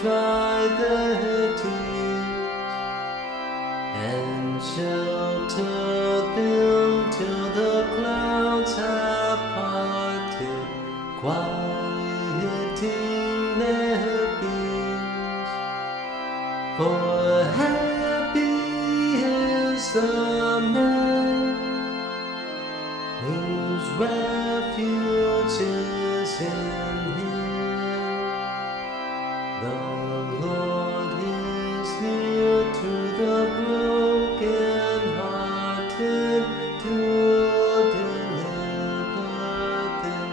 dry their tears and shelter them till the clouds have parted, quieting their fears. For happy is the man whose refuge is in Him. The Lord is near to the broken-hearted, to deliver them.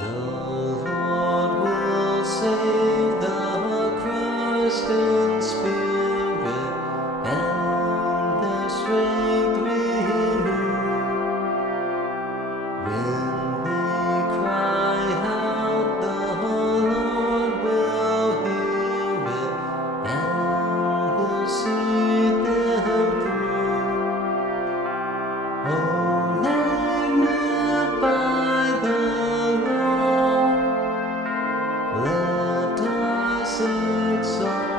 The Lord will save the crushed in spirit, and their strength renew. When they cry out, the Lord will hear it, and will see them through. Oh, magnify the Lord, let us exalt